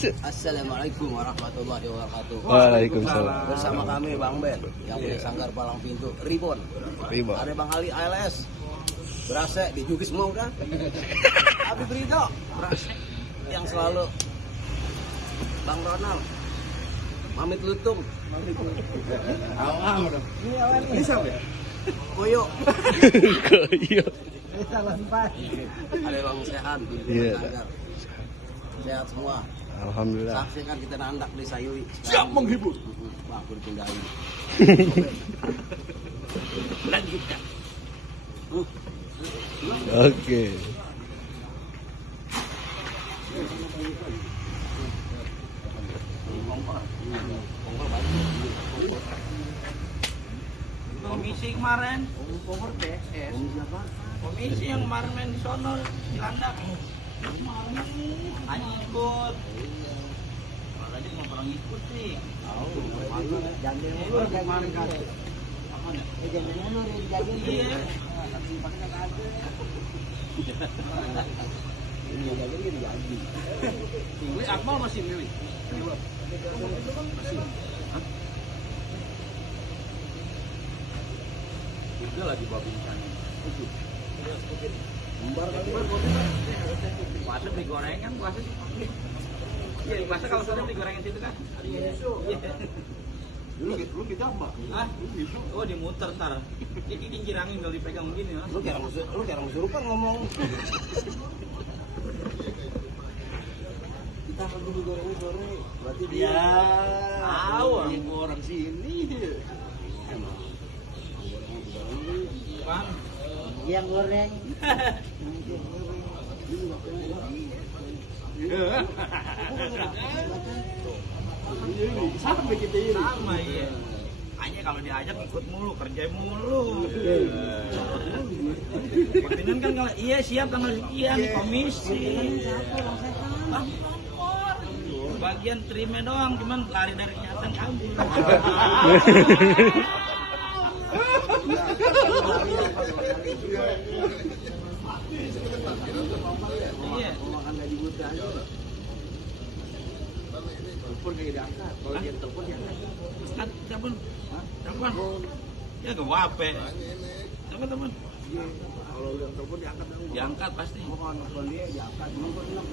Assalamualaikum warahmatullahi wabarakatuh. Waalaikumsalam. Bersama kami Bang Ben yang punya sanggar palang pintu Ribon. Ada Bang Ali ALS. Berasa dijugi semua udah. Abi Brido. Berasa yang selalu Bang Ronald. Mamit Lutung. Awang udah. Bisa ya? Koyo. Koyo. Ada Bang Sehan. Iya. Sehat semua. Alhamdulillah. Saksikan kita nandak di Sayui. Siap menghibur. Wah, aku dipindahin. Lanjutkan. Oke. Komisi kemarin. Komisi yang kemarin main di sono di landak. Hanya ikut. Kalau tadi nggak pernah ikut sih. Jangan dulu kemarin kan. Jangan dulu dijagain. Iya. Ini jagain dijaga. Ini Akmal masih milih. Itu lagi babin kan. Puasa digorengan puasa. Iya, puasa kalau sore digorengan situ kan. Lu kita apa? Ah, oh dimuter tar. Jadi kincir angin kalau dipegang begini ya. Lu kayak orang kesurupan ngomong. Kita lagi digoreng sore, berarti dia tahu orang sini. Bang, yang goreng. Sama begitu ini. Sama iya. Hanya kalau diajak ikut mulu, kerja mulu. Pertinan kan kalau iya siap tanggal sekian di komisi. Bagian terima doang, cuman lari dari kenyataan kabur. Iya. Makan gaji buta aja. Telepon kayak diangkat. Kalau dia telepon diangkat. Telepon. Telepon. Ya ke wape. Telepon. Iya. Kalau yang telepon diangkat dong. Diangkat pasti. Mau kalau telepon dia diangkat. Mau kok enak.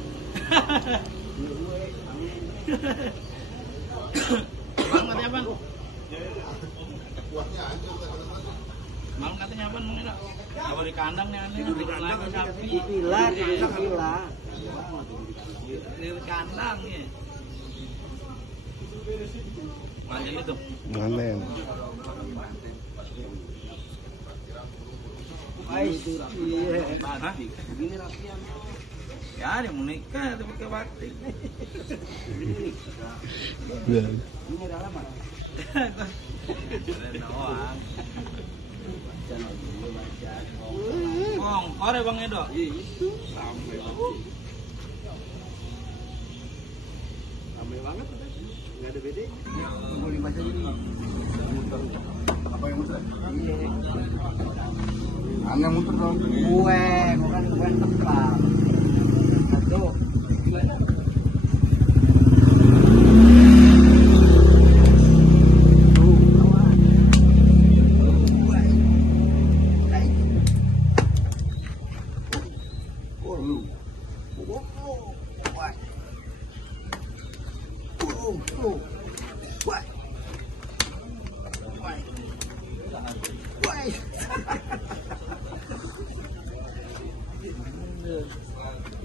Bang katanya apa? Malam katanya apa? Kalau di kandang nih aneh, di kandang sapi. Gila. Di kandang ya. Manjel itu. Ngamen. Iya. Hah? Begini rapian. Ya, dia mau nikah tapi pakai batik. Dan Ini ada lama. Doang. Kongkor ya Bang Edo? Itu sampai banget. Nggak ada bedanya. Mau dibaca ini. Apa yang muter? Iya. Anda muter dong. Bukan tepat. Satu.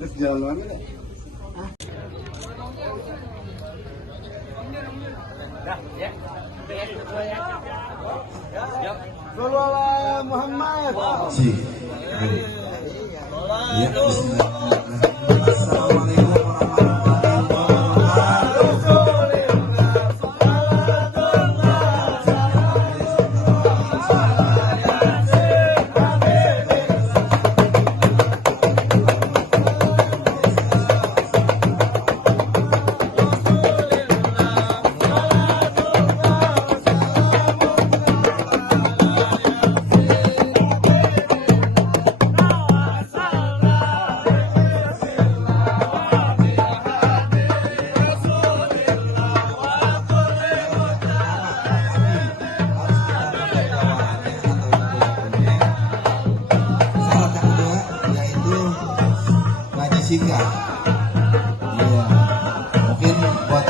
Terus jalan mana dah? Sallallahu Muhammad. Si. Ya, Assalamualaikum warahmatullahi wabarakatuh. Iya. Mungkin buat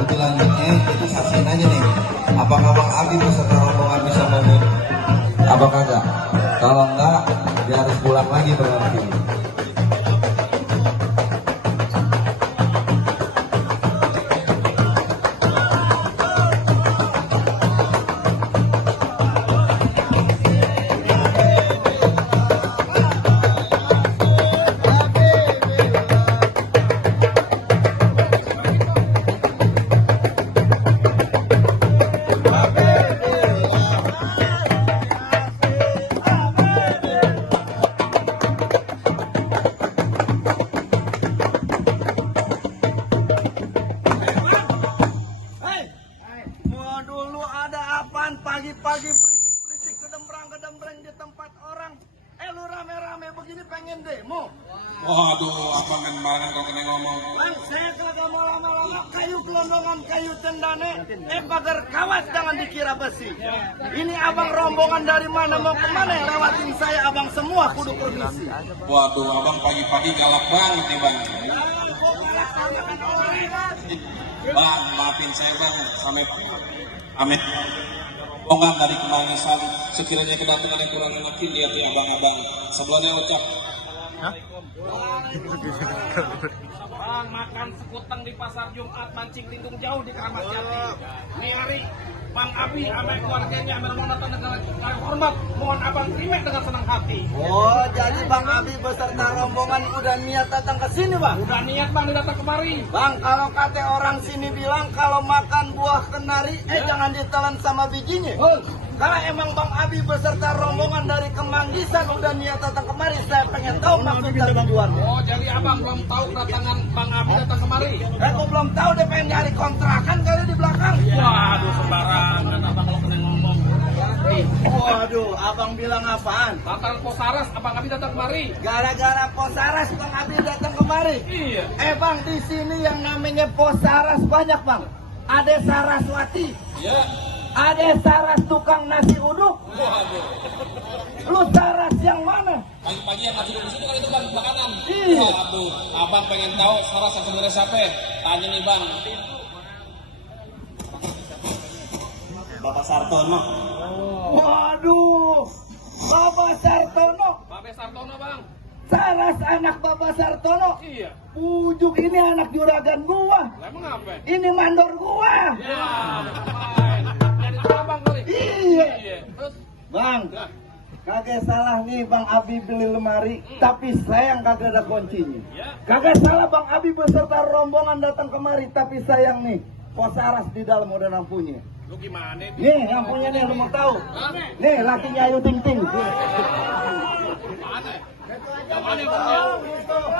lebih lanjutnya kita saksiin aja nih. Apakah Bang Abi beserta rombongan bisa ngomong? Apa kagak? Kalau enggak, dia harus pulang lagi berarti. Mau dulu ada apaan pagi-pagi berisik-berisik gedembrang-gedembreng di tempat orang. Lu rame-rame begini pengen demo. Waduh, apa kemarin kau kena ngomong? Bang, saya kagak mau lama-lama kayu gelondongan, kayu cendane. Pagar kawas jangan dikira besi. Ini abang rombongan dari mana mau kemana yang lewatin saya abang semua kudu permisi. Waduh, abang pagi-pagi galak banget nih bang. Bang, maafin saya bang, sampai amit. Rombongan dari Kemangisan, sekiranya kedatangan yang kurang enak lihat ya abang-abang. Sebelumnya ucap. Bang, makan sekuteng di pasar Jumat, mancing lindung jauh di Keramat Jati. Ini hari Bang Abi sama keluarganya sama dengan hormat, mohon abang terima dengan senang hati. Oh, jadi Bang Abi beserta rombongan udah niat datang ke sini, Bang? Udah niat bang dia datang kemari. Bang, kalau kata orang sini bilang kalau makan buah kenari, jangan ditelan sama bijinya. Karena emang Bang Abi beserta rombongan dari Kemanggisan udah niat datang kemari, saya pengen tahu maksud dan tujuannya. Oh, jadi abang belum tahu kedatangan Bang Abi datang kemari. Aku belum tahu dia pengen nyari kontrakan kali di belakang. Waduh, sembarangan abang kalau kena ngomong. Waduh, abang bilang apaan? Lantaran Posaras, abang Abi datang kemari. Gara-gara Posaras Bang Abi datang kemari. Iya. Bang, di sini yang namanya Posaras banyak, Bang. Ada Saraswati. Ya. Ada Saras tukang nasi uduk. Waduh. Lu Saras yang mana? Pagi-pagi yang masih di sini kan itu bang, makanan. Iya. Waduh, abang pengen tahu Saras yang sebenarnya siapa? Tanya nih bang. Bapak Sartono. Waduh, Bapak Sartono. Bapak Sartono bang. Saras anak Bapak Sartono. Iya. Pujuk ini anak juragan gua. Lah emang apa? Ini mandor gua. Ya. Main. Jadi abang kali. Iya. Terus Bang, ya. kagak salah nih Bang Abi beli lemari, tapi sayang kagak ada kuncinya. Ya. Kagak salah Bang Abi beserta rombongan datang kemari, tapi sayang nih, Posaras di dalam udah lampunya. Lu gimana? Nih lampunya nih, lu mau tahu? Hah? Nih lakinya Ayu Ting Ting. Mana? Yang mana yang punya?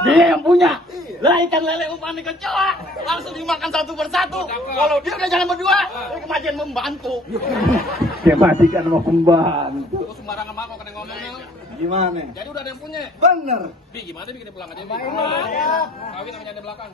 Dia yang punya. Lah ikan lele umpan kecoa langsung dimakan satu persatu. Kalau dia udah jalan berdua, dia kemajuan membantu. Dia matikan sama pembantu. Lu sembarangan mah kok kena ngomongnya. Gimana? Jadi udah ada yang punya. Bener. Bi gimana bikin di pulang aja? Bi. Ya. Kawin namanya di belakang.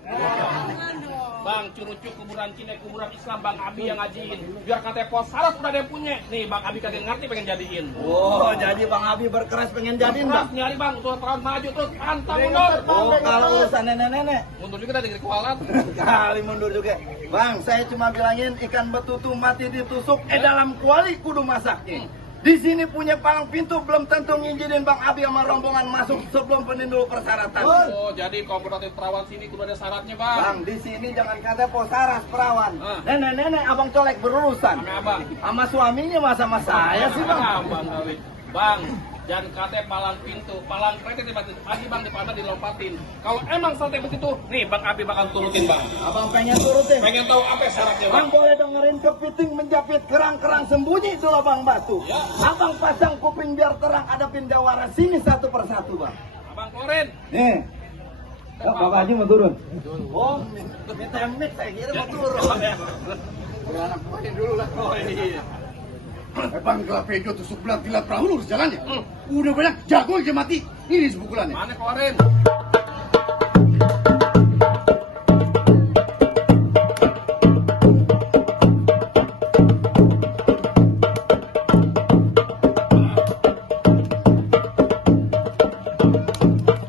Bang, curucuk kuburan Cina, kuburan Islam Bang Abi yang ngajiin. Biar kata Posaras udah ada yang punya. Nih Bang Abi kagak ngerti pengen jadiin. Oh, jadi Bang Abi berkeras pengen jadiin, Bang. Nyari Bang, untuk tahun maju terus antang mundur. Oh, kalau urusan nenek-nenek. Mundur juga dari kualat. Kali mundur juga. Bang, saya cuma bilangin ikan betutu mati ditusuk, dalam kuali kudu masaknya. Di sini punya palang pintu belum tentu ngizinin Bang Abi sama rombongan masuk sebelum penuhin dulu persyaratan. Oh, jadi kalau berarti perawan sini kudu ada syaratnya, Bang. Bang, di sini jangan kata Posaras perawan. Ah. Nenek-nenek abang colek berurusan. Sama abang. Sama suaminya mah sama saya sih, Bang. Abang kali. Bang, jangan kata palang pintu, palang kretek pagi Bang dipanah dilompatin. Kalau emang santai begitu, nih Bang Abi bakal turutin Bang. Abang pengen turutin. Pengen tahu apa syaratnya Bang? Bang boleh dengerin kepiting menjepit kerang-kerang sembunyi di lubang batu. Ya. Abang pasang kuping biar terang adapin jawara sini satu persatu, Bang. Abang keluarin. Nih. Bapak Haji mau turun? Oh, minta mic saya kira mau turun. Anak main dulu lah. Oh iya. Bang Gelapedo tusuk belat gila perahu lurus jalannya. Udah banyak jago aja mati. Ini sepukulannya. Mana keluarin?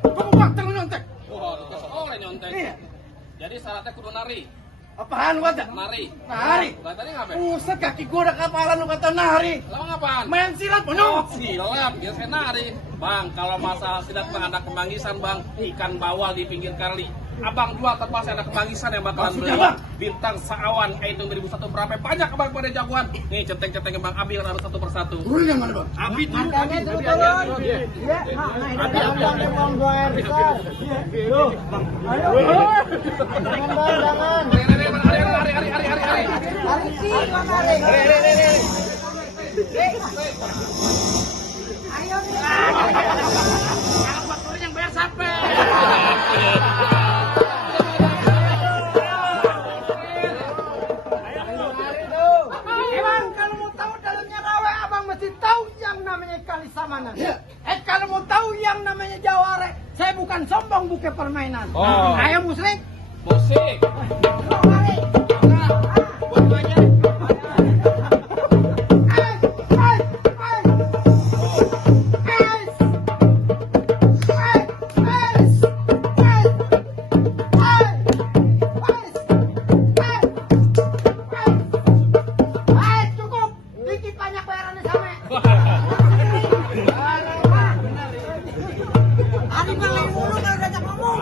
Kamu bang, jangan nyontek. Wah, lu kesel nyontek. Nih, Jadi syaratnya kudu nari. Apaan lu kata? Nari. Nari. Tadi ngapain? Buset, kaki gua udah kapalan lu kata nari. Lama ngapaan? Main silat, Oh, Bang. silat, biasa nari. Bang, kalau masalah silat bang ada kemanggisan bang, ikan bawal di pinggir kali. Abang jual tempat ada kemanggisan yang bakalan Maksudnya, beli. Bang? Bintang Saawan, itu 2001 berapa banyak abang pada jagoan. Nih centeng-centeng bang Abi harus satu persatu. Turun yang mana, Bang? Abi dulu, Makanya Abi turun. aja. Iya, nah ini abang yang mau buang air besar. Tuh, ayo. Jangan. Hari. Hari sih, Bang Hari. Ayo nih. Faktornya yang bayar siapa? Emang kalau mau tahu dalamnya rawa, abang mesti tahu yang namanya kali samana. Kalau mau tahu yang namanya jaware, saya bukan sombong, bukan permainan. Oh. Ayo musrik. Musik. Mari. Cukup, dikit banyak bayarannya sama. Hari beli mulu kalau udah ngomong.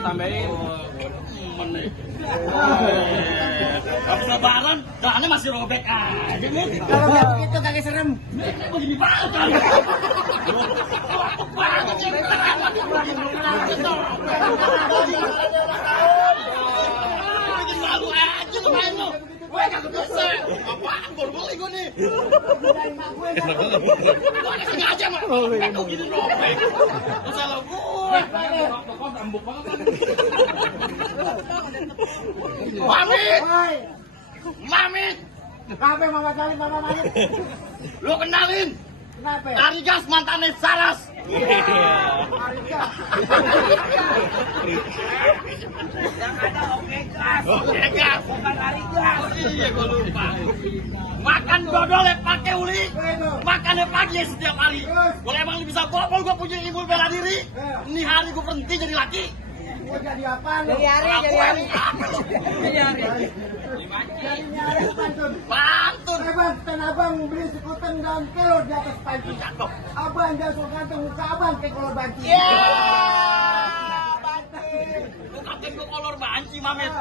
Tambahin. Habis lebaran, tangannya masih robek aja nih. Kalau nggak begitu kagak serem. Begini banget. Bikin malu aja lu main lu. Gue kagak bisa. Apaan baru beli gue nih. Gue ada sengaja mah. Gue gini robek. Masalah gue. Mamit. Mamit. Kafe mama kali mama manis. Lu kenalin. Kenapa? Arigas mantannya Saras. Oke gas. Bukan Arigas. Iya gue lupa. Makan dodol ya pakai uli. Makannya pagi ya setiap hari. Kalau emang lu bisa bobol gue punya ibu bela diri. Ini hari gue berhenti jadi laki. Mau jadi apa lu? Jadi hari. Jadi pantun. Pantun. Abang, kan abang beli sekuteng daun kelor di atas panci. Abang jangan suka gantung muka abang kayak kolor banci. Lu katain gue kolor banci, Mamet.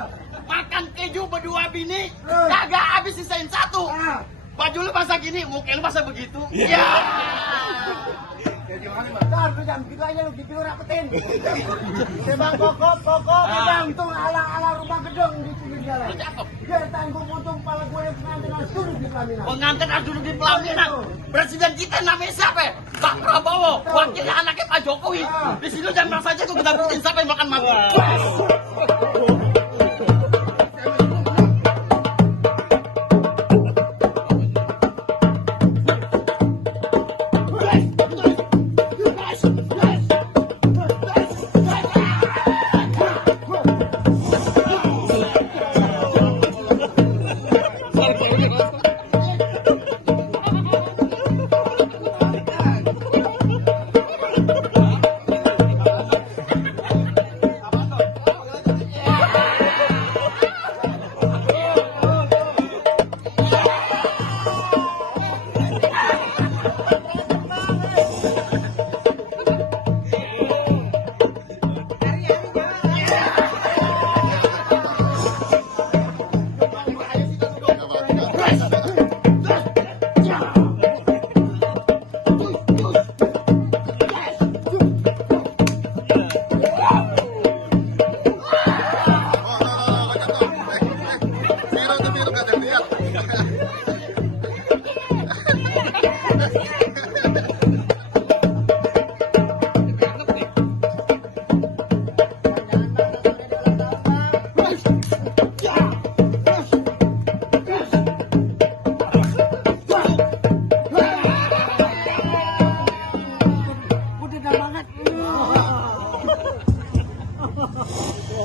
Makan keju berdua bini, kagak habis sisain satu. Baju lu masa gini, muka lu masa begitu. Iya. Ntar lu jam gitu aja lu gitu rapetin. Sebang kokop, bang tuh ala rumah gedung di pinggir jalan. Biar tanggung untung kepala gue yang pengantin harus duduk di pelaminan. Pengantin harus duduk di pelaminan. Presiden kita namanya siapa? Pak Prabowo. Wakilnya anaknya Pak Jokowi. Di sini lu jangan merasa aja gue dapetin siapa yang makan mangga.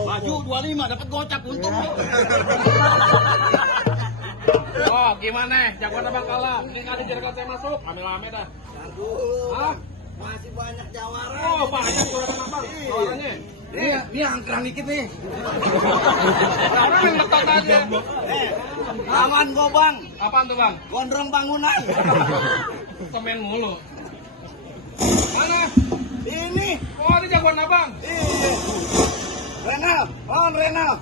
Baju 25 dapat gocap untung. Oh, gimana? Jagoan abang kalah. Ini kali jergal saya masuk. Rame-rame dah. Hah? Masih banyak jawara. Oh, banyak suara abang. Suaranya. Ini angkeran dikit nih. Orang yang ngetot aja. Aman kok bang. Apaan tuh bang? Gondrong bangunan. Komen mulu. Mana? Ini. Oh ini jagoan abang. Renal. Oh Renal.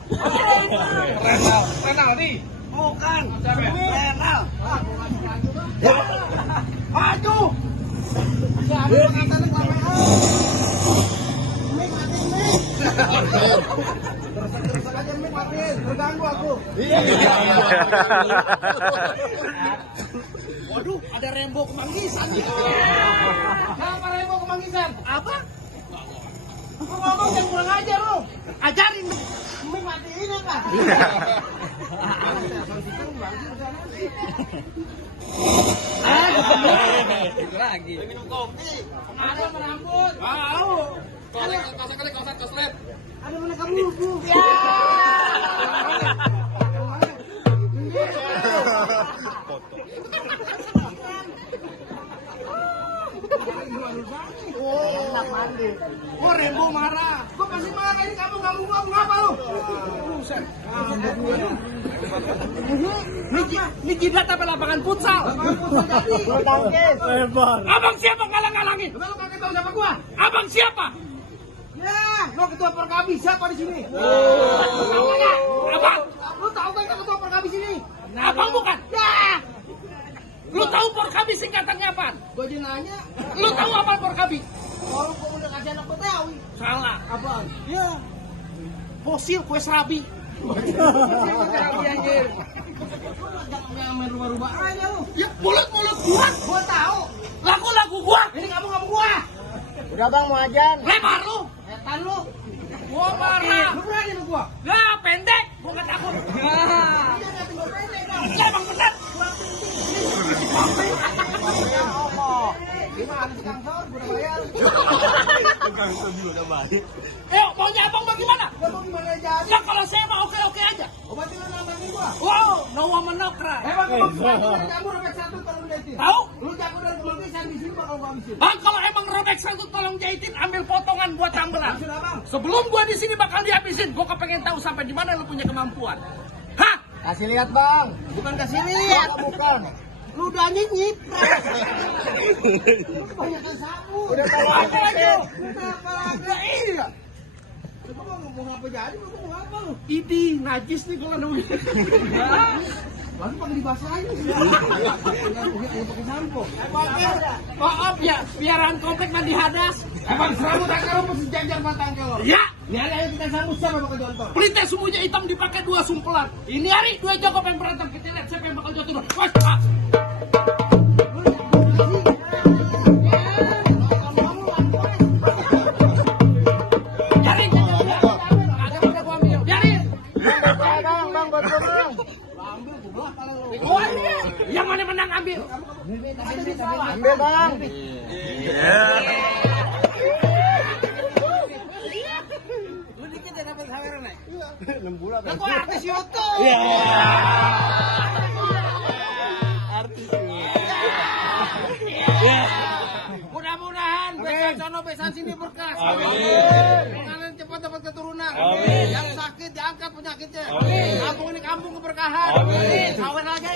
Renaldi. Bukan. Siapa ya? Renal. Aduh. Terganggu aku. Waduh, ada Rembo Kemanggisan. Siapa Rembo Kemanggisan? Apa? Aku ngomong yang kurang ajar lu. Ajarin. Mik matiin ya kan? Lagi. Minum kopi. Ada merambut. Mau. Koslet. Ada mana kamu? Enak mandi. Oh Rembo marah. Gua pasti marah ini kamu ngomong apa lu? Buset. Ini jidat apa lapangan futsal? Abang siapa ngalang-ngalangin? Lu kagak tahu siapa gua? Abang siapa? Ya, lo ketua Perkabis siapa di sini? Abang? Lu tahu kan ketua Perkabis ini? Abang bukan? Ya, Lu tahu Porkabi singkatannya apaan? gua aja nanya. Lu tahu apa Porkabi? Kalau gua udah kasih anak Betawi, Salah. apaan? Ya. Fosil kue serabi. Jangan main rumah-rumah aja lu. Ya mulut-mulut gua. Gua tahu. Lagu-lagu gua. Ini kamu gua. Udah bang mau ajan. Lebar lu. Setan lu. Gua marah. Lu berani lu gua. Lah pendek. Gua gak takut. Iya, nggak tinggal pendek dong. Ya emang bener. Gimana sih Kang Sor? Gua udah bayar. Maunya abang bagaimana? Gua mau gimana jadi? Ya kalau saya mah oke-oke aja. Obatin lu nambahin gua. Wow, no woman no cry. Emang gua mau kamu robek satu kalau liatin. Tahu? Lu jago dan kemanggisan di sini bakal gua habisin. Bang, kalau emang robek satu tolong jahitin, ambil potongan buat tambelan. Sudah bang. Sebelum gua di sini bakal dihabisin, gua kepengen tahu sampai di mana lu punya kemampuan. Hah? Kasih lihat bang. Bukan kasih lihat. Bukan. Lu udah nyip. Lu kebanyakan sapu. Udah tahu apa lagi? aja. Udah apa lagi? Iya. Lu mau ngomong apa jadi? Lu ngomong apa lu? Idi, najis nih kalau namanya. Lalu pakai dibasahin. Yang pakai sampo. Maaf ya, piaraan komplek mandi hadas. Emang serabut angkel lu mesti jajar batang angkel lu. Ya, Ini hari ayo kita sambut siapa bakal jontor? pelitnya semuanya hitam dipakai 2 sumpelan. Ini hari 2 jago yang berantem. Kita lihat siapa yang bakal jatuh. Wah, Biarin. Bang, buat bang. Oh, yang mana menang ambil. Ambil bang. Lu dikit ya dapat saweran nih. 6 bulan. Aku artis YouTube. Mudah-mudahan besan sono besan sini berkas. Kalian cepat dapat keturunan. Yang sakit diangkat penyakitnya. Kampung ini kampung keberkahan. Sawer lagi.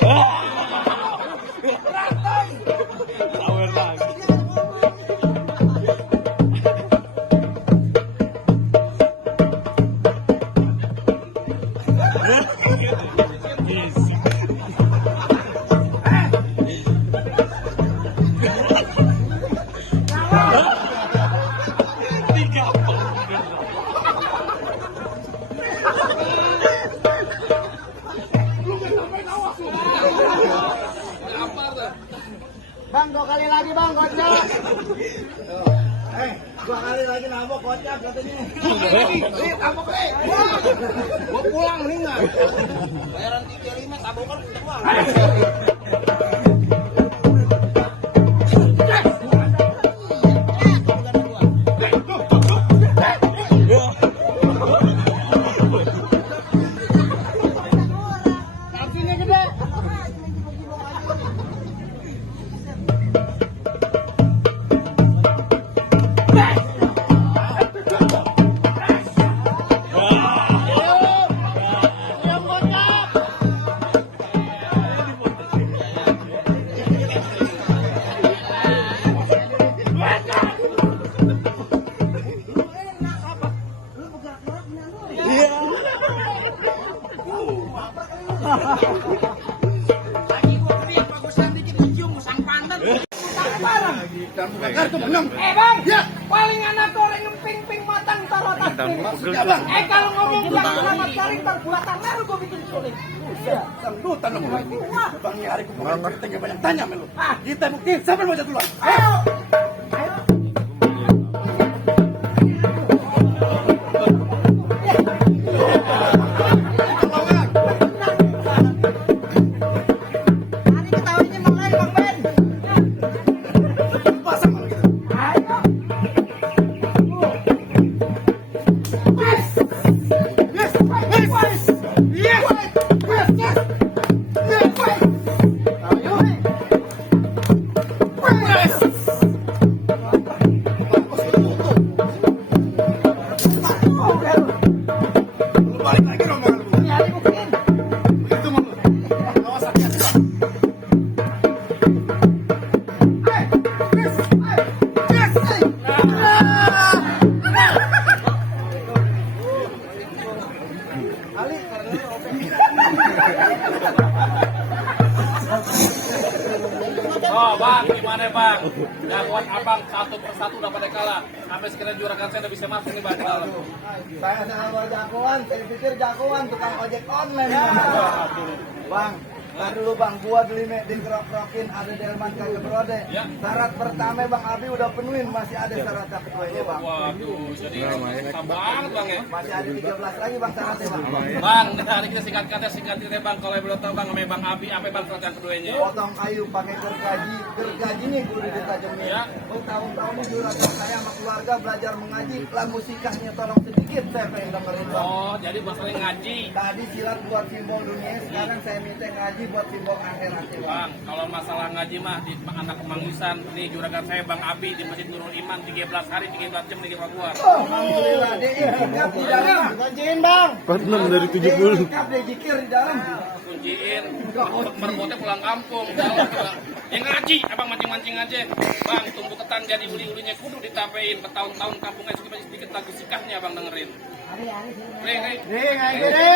Bang, 2 kali lagi bang, kocak. 2 kali lagi nabok kocak katanya. Tabok deh. Gua pulang nih enggak. Bayaran 35 tabokan udah uang. Kakinya gede. Lagi gua beli bagusan dikit cium musang pandan. Kartu menang. Bang, ya. Paling anak goreng ping-ping matang taruh atas piring. Bang. Kalau ngomong yang selamat cari perbuatan lalu gue bikin sulit. Sambutan dong. Bang ini hari kemarin kita nggak banyak tanya melu. Kita buktiin siapa yang mau jatuh duluan. Ayo. Hari ketahuinya mau lari Bang Ben. Pasang kalau gitu. Ayo. Lu balik lagi dong bang. Nyari buktiin. Begitu mau. Awas hati-hati bang. Oh bang, gimana bang? Jagoan abang satu persatu udah pada kalah. Sampai sekiranya juragan saya udah bisa masuk nih bang. Saya sama jagoan, saya pikir jagoan tukang ojek online. Bang, tar dulu bang, gua beli dikerok-kerokin ada delman kagak berode. Ya. Syarat pertama bang Abi udah penuhin, masih ada syarat keduanya bang. Waduh, jadi susah banget bang ya. Masih ada 13 lagi bang syaratnya bang. Bang, hari kita singkat-singkatnya bang. Kalau belum tahu bang, sama bang Abi, apa bang syarat yang keduanya? Potong kayu pakai gergaji nih kudu ditajemin. Ya. Oh tahun-tahun ini juragan saya sama keluarga belajar mengaji, lah musikahnya tolong sedikit saya pengen dengerin bang. Oh, jadi masalah ngaji. Tadi silat buat simbol dunia, sekarang saya minta ngaji buat simbol akhirat bang. Bang, kalau masalah ngaji mah di anak kemangisan, nih juragan saya bang Abi di Masjid Nurul Iman 13 hari 13 jam nih kita gua. Alhamdulillah, dia iktikaf di dalam. Gajiin bang. 46 dari Dia 70. iktikaf, dia zikir di dalam. Kunciin, merbotnya pulang kampung. Jauh gila. Ya ngaji, abang mancing-mancing aja. Bang, tumbuh ketan jadi uli-ulinya kudu ditapein. Bertahun-tahun kampungnya sedikit lagi sikahnya abang dengerin. Ring. Nih, ayo deh.